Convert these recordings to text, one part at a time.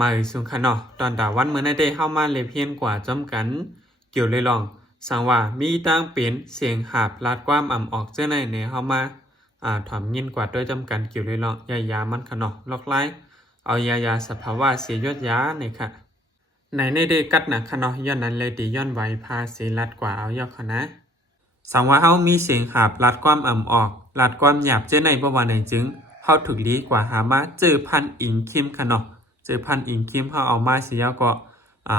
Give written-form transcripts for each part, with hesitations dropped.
มาสูงขนาะตอนตาวันเมื่อในได้เข้ามาเลยเพียนกว่าจอมกันเกี่ยวเลยลองสังว่ามีตั้งเป็นเสียงหาบลาดความอ่ำออกเจ้าในเข้ามาถ่อมยินกว่าด้วยจำกันเกี่ยวเลยลองยามันขนาะลอกไล่เอายาสภาวะเสียยอดยาเนี่ยค่ะในได้กัดหนักขนาะย้อนนั้นเลยตีย้อนไว้พาเสียลัดกว่าเอายอกนะสังว่าเฮามีเสียงหาบลาดความอ่ำออกลาดความหยาบเจ้าในบ่ว่าไหนจึงเฮาถูกลีกว่าหามาเจอพันอิงคิมขนาะเจอพันอิงคิมเฮาเอามาเสียก็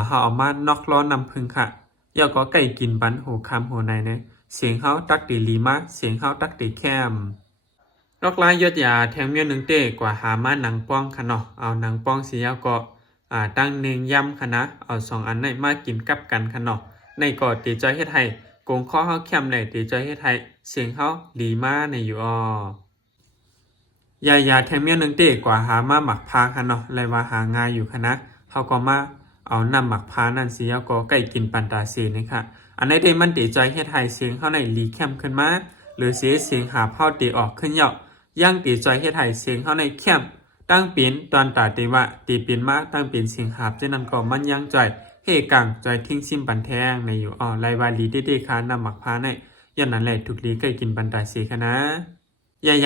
เฮาเอามานอกล้อนำพึงค่ะยาก็ไก่กินบันหูคำหูในเนี่ยเสียงเฮาตักตีลีมากเสียงเฮาตักตีแคมลอกลายยอดยาแถมเมียนึงเต้กว่าหามาหนังป้องค่ะเนาะเอาหนังป้องเสียก็ตั้งเนืองย่ำค่ะนะเอา2อันในมากินกับกันค่ะเนาะในก็ตีจอยเฮ็ดให้กงข้อเฮาแคมในตีจอยเฮ็ดให้เสียงเฮาดีมาในอยู่ยาแถมเมียนึงเต้กว่าหามาหมักพาค่ะเนาะเลยว่าหางายอยู่ค่ะนะเฮาก็มาเอานำหมักพานั่นสิก็ไก่กินปันตาเสนี่ค่ะอันไหนได้มันตีจอยเฮ็ดให้เสียงเฮาในรีแคมขึ้นมาหรือเสียงหาเฮาตีออกขึ้นยอกย่างตีจอยเฮ็ดให้เสียงเฮาในเข้มตั้งปีนตอนตาตีว่าตีปีนมาตั้งปีนเสียงหาบเจ้านั้นก็มันย่างจอยเฮกังจอยทิ้งซิมปันแทงในอยู่ไลวาลีเด้ๆค่ะนำหมักพาในย้อนนั้นแหละทุกลีใกล้กินปันตาเสค่ะนะ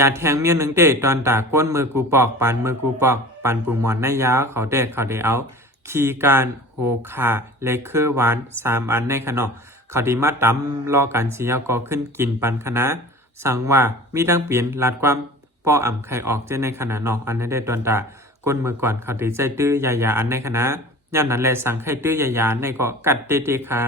ยาแทงเมียนึงเด้ตอนตาก้นมือกูปอกปันมือกูปอกปันปูหมอนในยาเขาได้เอาคีการโฮคาเลคือหวาน3อันในขนมเขาดีมาตำรอกันสิยก็ขึ้นกินปันคณะสั่งว่ามีทั้งเปลี่ยนลัดความป้ออ่ำไข่ออกเจ้ในขณะนอกอันนั้นได้ตอนตาก้นมือก่อนเขาดีใจตื้อยาอันในคณะย่านนั้นแหละสั่งให้ตื้อยาในก็กัดเตค่ะ